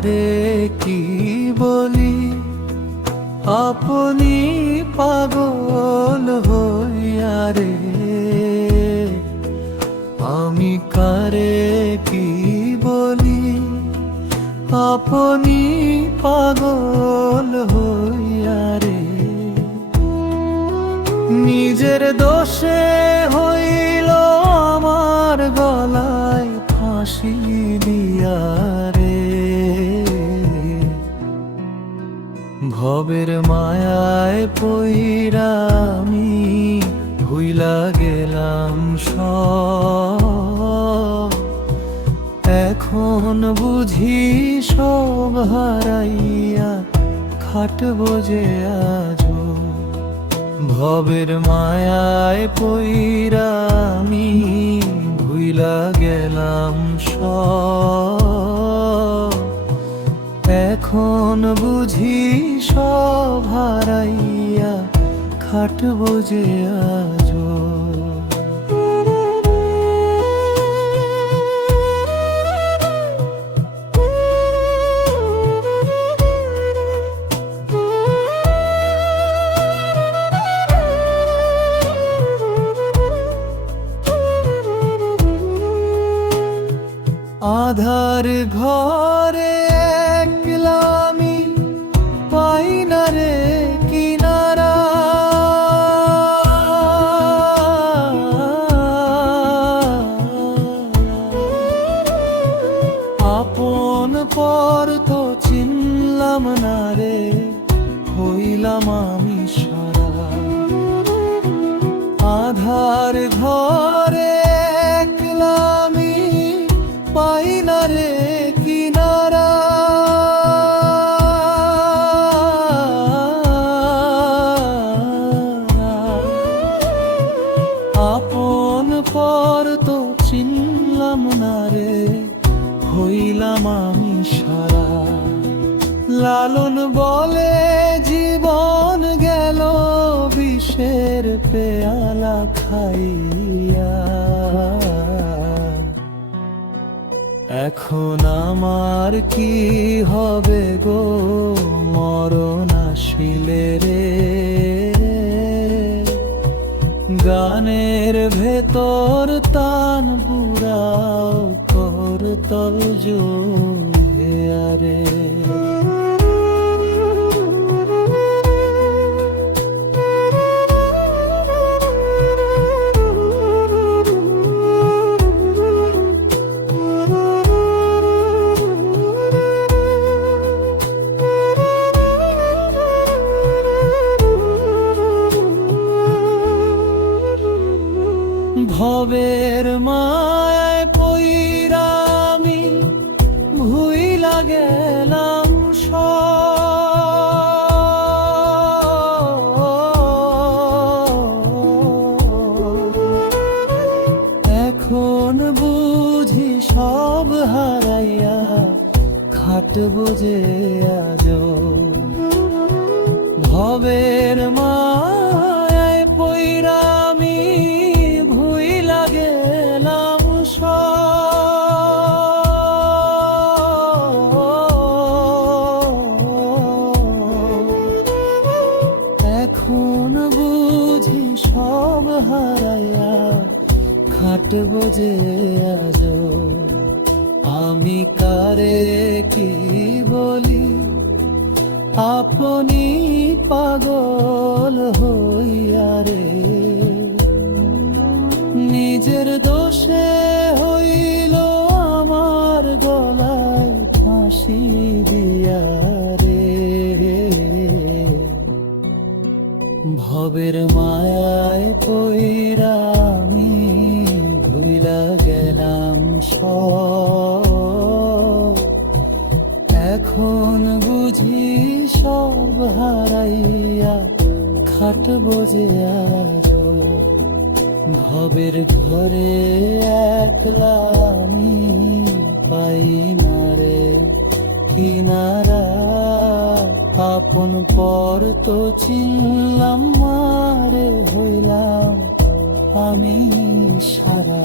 কারে কি বলি, আপনি পাগল হইয়া রে। আমি কারে কি বলি, আপনি পাগল হইয়া রে। নিজের দোষে হইল আমার গলায় ফাঁসি দিয়া রে। ভবের মায়ায় পইরা আমি ভুইলা গেলাম সব। এখন বুঝি সব হারাইয়া খাটবো যে আজো। ভবের মায়ায় পইরা আমি ভুইলা গেলাম সব। এখন বুঝি সব হারাইয়া খাটবো যে আজো। আধার ঘরে একলা আমি পাই না রে কিনারা। আপন পর তো চিনলাম না রে, হইলাম আমি সারা। আধার ঘরে একলা আমি পাই না রে কিনারা। আপন পর তো চিনলাম না রে, হইলাম আমি সারা। লালন বলে জীবন গেল বিষের পেয়ালা খাইয়া। এখন আমার কি হবে গো, মরণ আসিলে রে। গানের ভেতর তান বুড়াও করতল জোরে আরে। ভবের মায়ায় পইরা আমি ভুইলা গেলাম সব। এখন বুঝি সব হারাইয়া খাটবো যে আজো। ভবের মায়ায় পইরা আমি ভুইলা গেলাম সব। এখন বুঝি সব হারাইয়া খাটবো যে আজো। আমি কারে কি বলি, আপনি পাগল হইয়া রে। নিজের দোষে হইল আমার গলায় ফাঁসি দিয়া রে। ভবের মায়ায় পইরা আমি ভুইলা গেলাম সব। এখন বুঝি সব হারাইয়া খাটবো যে আজো। ভবের ঘরে একলা আমি পাই না রে কিনারা। আপন পর তো চিনলাম মারে, হইলাম আমি সারা।